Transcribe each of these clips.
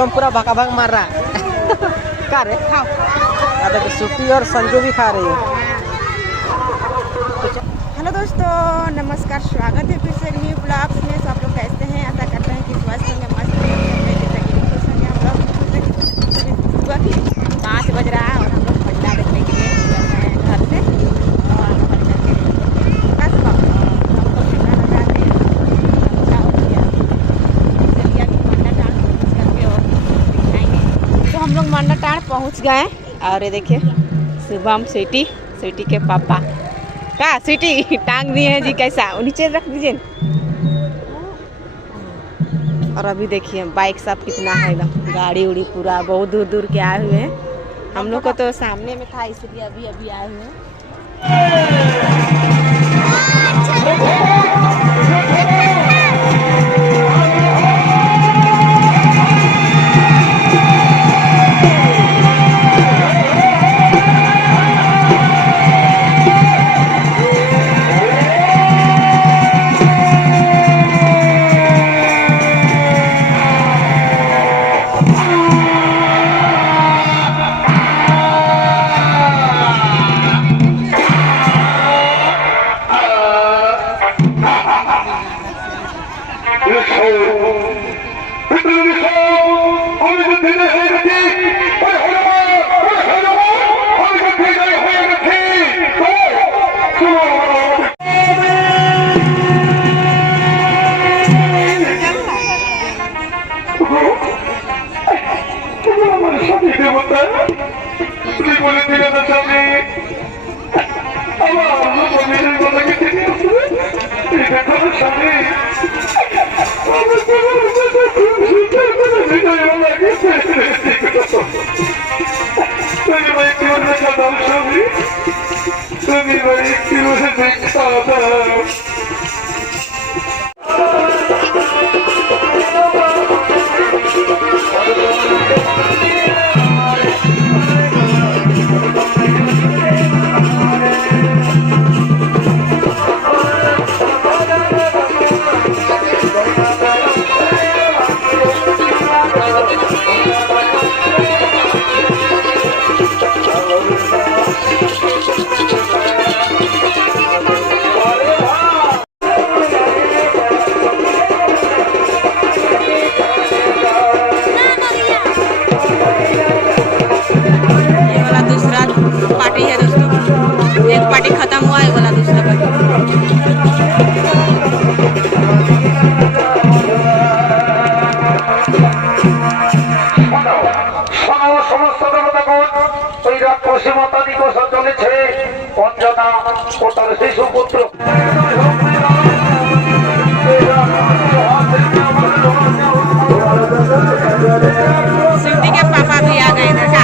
शुभम पूरा भगा भग मार रहा है। खा रहे खाओ। देखो सूटी और संजू भी खा रही है। हेलो दोस्तों, नमस्कार, स्वागत है फिर से एक न्यू ब्लॉग्स में। सब लोग कैसे हैं? आशा करते हैं कि स्वस्थ होंगे, मस्त होंगे, खुश होंगे। हम लोग सुबह की 5 बज रहा है और हम लोग पटना देखने के लिए घर से और हमारे घर के बस हम लोग पटना लगा के तो हम लोग मंडाटाड़ पहुँच गए। और ये देखिए शुभम सिटी के पापा का सिटी टांग दिए हैं जी। कैसा नीचे रख दीजिए। और अभी देखिए बाइक सब कितना है, एकदम गाड़ी उड़ी पूरा बहुत दूर दूर के आए हुए हैं। हम लोग को तो सामने में था, इसलिए अभी अभी आए हुए हैं। सिटी के पापा भी आ गए इधर का।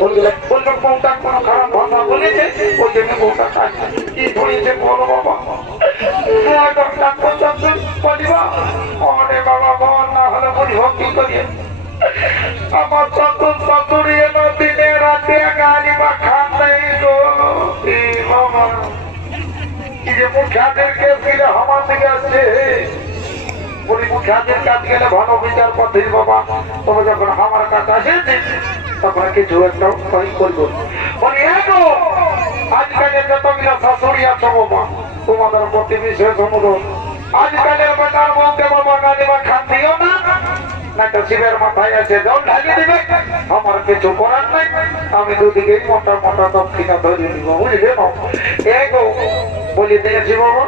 বললে বউটা কোনো খারাপ ভাষা বলেছে ওই জন্য বউটা কাছে কি ধরেছে বলো বাবা বলিবা অনে বাবা বল না হলে বলিব কি করিয়ে আমার চতুর চতুরি এলো দিনে রাতে গাড়ি বা খান নেই গো বাবা কি যে মুখ্যাদের কেস গেলে আমার দিকে আসছে বলি মুখ্যাদের কাজ গেলে ভালো বিচার পদ্ধতি বাবা তবে যখন আমার কাছে আসে তখন কিছু একটা করবো বলি এগো আজকালের যতগুলো শাশুড়ি আছো বাবা তোমাদের প্রতি বিশেষ অনুরোধ আজকালের বেটার বলতে বাবা গাড়ি বা খান দিও না নাকি শিবের মাথায় আছে জল ঢালিয়ে দিবে আমার কিছু করার নাই আমি দুদিকেই মোটা মোটা দক্ষিণা ধরিয়ে দিব বুঝলে না এগো বলি দিয়েছি বাবা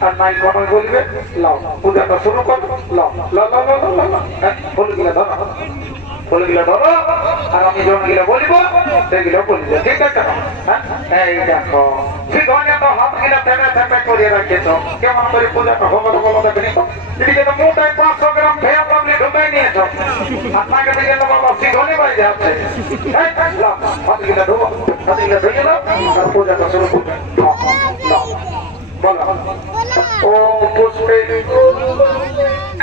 আর নাই কোনো বলবে লাও পূজাটা শুরু করো লাও লাও লাও লাও লাও লাও ফুলগুলো ধরো ফুলগুলো ধরো আর আমি জনগুলো বলবো সেগুলো বলবো ঠিক আছে হ্যাঁ এই দেখো ঠিক হয় না তো হাতগুলো থেপে থেপে করে রাখেছ কেমন করে পূজাটা হবে বলো দেখেনি তো এদিকে তো মোটাই 500 গ্রাম ফেয়া পাবলি ঢুকাই নিয়েছ আপনাকে দিকে তো বাবা শিখনে বাড়ি যাচ্ছে হাতগুলো ধোবো হাতগুলো ধুয়ে দাও আর পূজাটা শুরু করবে ও পুষ্পে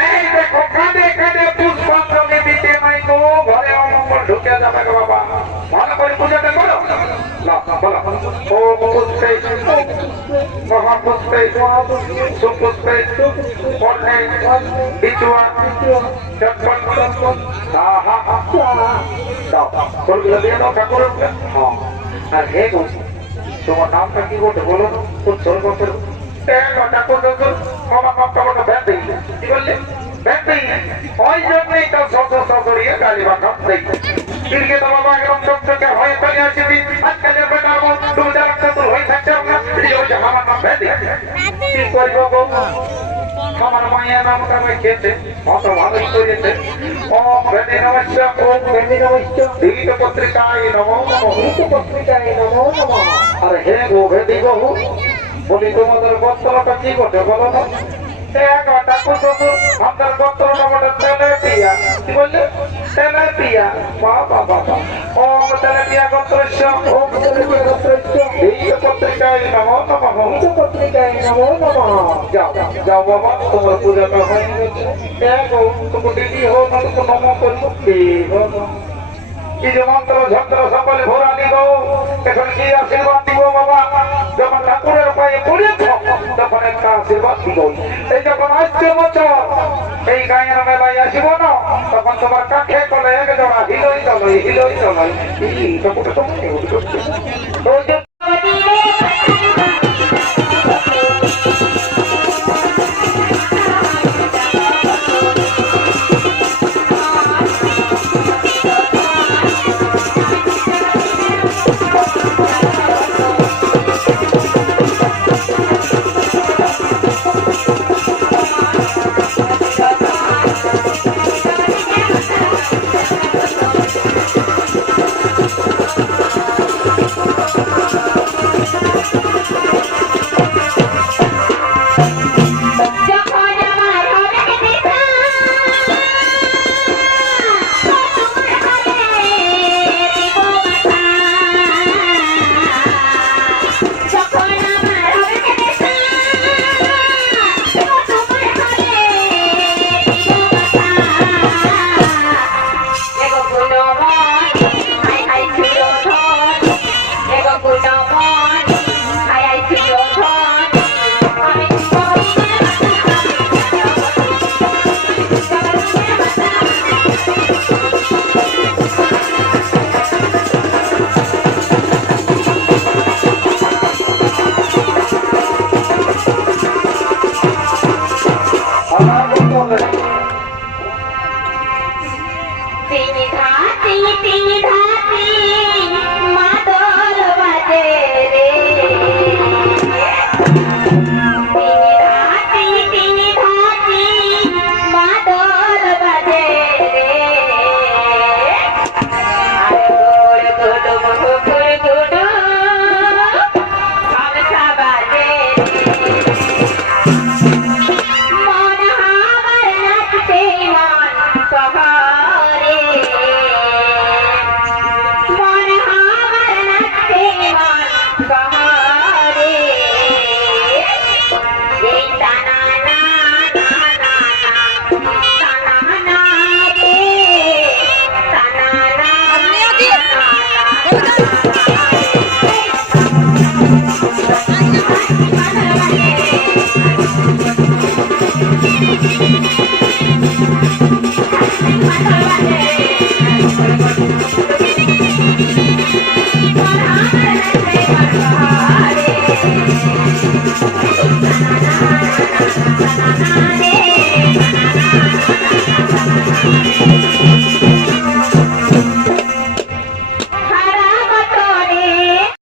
এই দেখো কাঁদে কাঁদে পুষ্পাঞ্জলি দিতে নাই গো ঘরে অমঙ্গল ঢুকে যাবে গো বাবা ভালো করে পূজাটা করো ও পুষ্পে মহাপুষ্পে সুপুষ্পে কর্ণে বিচুয়া চটপট দাও ফুলগুলো দিয়ে দাও ঠাকুর আর হে গো তোমার নামটা কি করতে বলো কোন সর্বত্র ঠাকুর ঠাকুর মামা মামটা ব্যাপী কি বললে ব্যাপী ওই জন্যই তো শ্বশুর শ্বশুরিয়ে গালি বা খাপ দেই দিলকে তো বাবা একদম চোখকে হয়ে চলে আসবি আজকালের বেটার মন তুমি যারা শ্বশুর হয়ে থাকছে না আমার নাম ব্যাপী কি করব গো আমার মায়ের নামটা খেয়েছে অত ভালোই করেছে ওম ভেদি নমস্য ওম ভেদি নমস্য দিগিত পত্রিকায় নমো নমঃ পত্রিকায় নমো নমঃ আর হে গো ভেদি বহু বলি তোমাদের গোত্রটা কি করতে বলো না ঠাকুর শ্বশুর আমাদের গোত্রটা বলে তেলেপিয়া কি বললে তেলেপিয়া বাবা বাবা ওম তেলেপিয়া গোত্রস্য ওম তেলেপিয়া গোত্রস্য দিগিত পত্রিকায় নমো নমঃ পত্রিকায় নমো নমঃ যাও যাও বাবা তোমার পূজাটা হয়ে গেছে তুমি দিদি হো না তো নমো করবো কি যে মন্ত্র ঝন্ত্র সকলে ভরা দিব এখন কি আশীর্বাদ দিব বাবা যখন ঠাকুরের পায়ে পড়েছ তখন একটা আশীর্বাদ দিব এই যখন আসছে বছর এই গায়ের মেলায় আসিব না তখন তোমার কাঠে কলে এক জোড়া হিলই চলই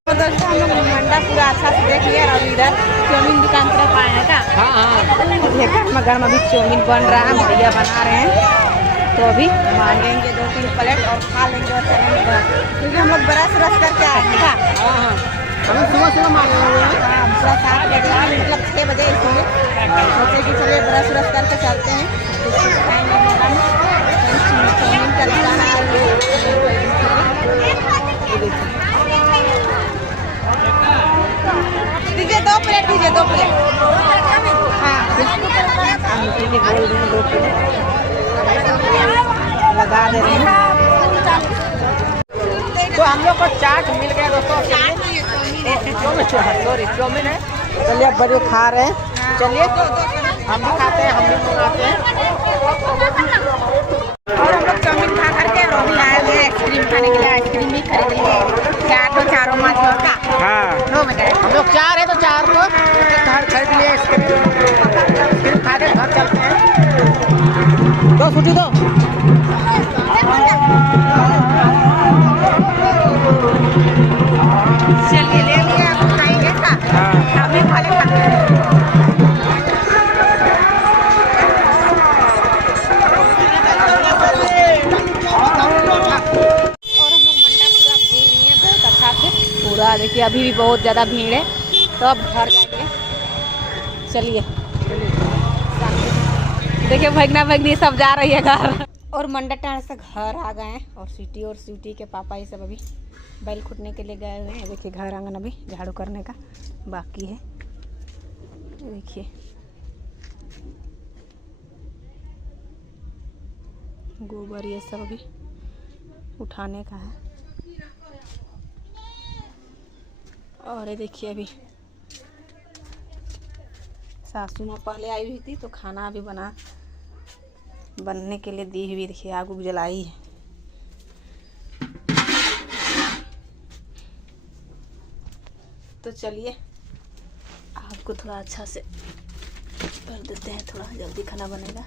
तो दोस्तों हम लोग मंडा पूरा अच्छा से देख लिया और इधर चाउमीन दुकान तरफ आए हैं का। हाँ हाँ देखा घर में अभी चाउमीन बन रहा है, भैया बना रहे हैं। तो अभी मांगेंगे 2-3 प्लेट और खा लेंगे और चलेंगे घर, क्योंकि हम लोग ब्रश करके आए हैं का। हाँ हाँ हम सुबह सुबह मांगे हुए हैं। हाँ, पूरा 7 बजे मतलब 6 बजे इसलिए सोचे कि चलिए ब्रश करके चलते हैं। तो कुछ खाएंगे मेला में चाउमीन का दुकान आ रही है। दीजिए 2 प्लेट, दीजिए 2 प्लेट। हाँ हम दीदी बोल रहे हैं 2 प्लेट लगा दे रहे हैं। तो हम लोग को चाट मिल गया दोस्तों। सॉरी चाउमीन है। चलिए अब बड़े खा रहे हैं, चलिए हम भी खाते हैं, हम भी मंगाते हैं। और हम लोग चाउमीन खा करके और अभी आए हुए आइसक्रीम खाने के लिए। आइसक्रीम भी खरीद लिए, चारों मात्र का। हाँ 2 बजे हम लोग 4 है तो 4 को घर खरीद लिए। आइसक्रीम खा के घर चलते हैं। दो छुट्टी दो। चलिए ले लिए, आप खाएंगे का। हम भी खा ले खाते हैं। और हम लोग मंडा पूरा घूम रही हैं बहुत अच्छा से पूरा। देखिए अभी भी बहुत ज़्यादा भीड़ है, तो अब घर जाएंगे। चलिए देखिए भगना भगनी सब जा रही है घर। और मंडा टाण से घर आ गए हैं और स्वीटी के पापा ये सब अभी बैल खुटने के लिए गए हुए हैं। देखिए घर आंगन अभी झाड़ू करने का बाकी है। देखिए गोबर ये सब अभी उठाने का है। और ये देखिए अभी सासू माँ पहले आई हुई थी तो खाना अभी बनने के लिए दी हुई। देखिए आग उग जलाई है। तो चलिए आग को थोड़ा अच्छा से कर देते हैं, थोड़ा जल्दी खाना बनेगा।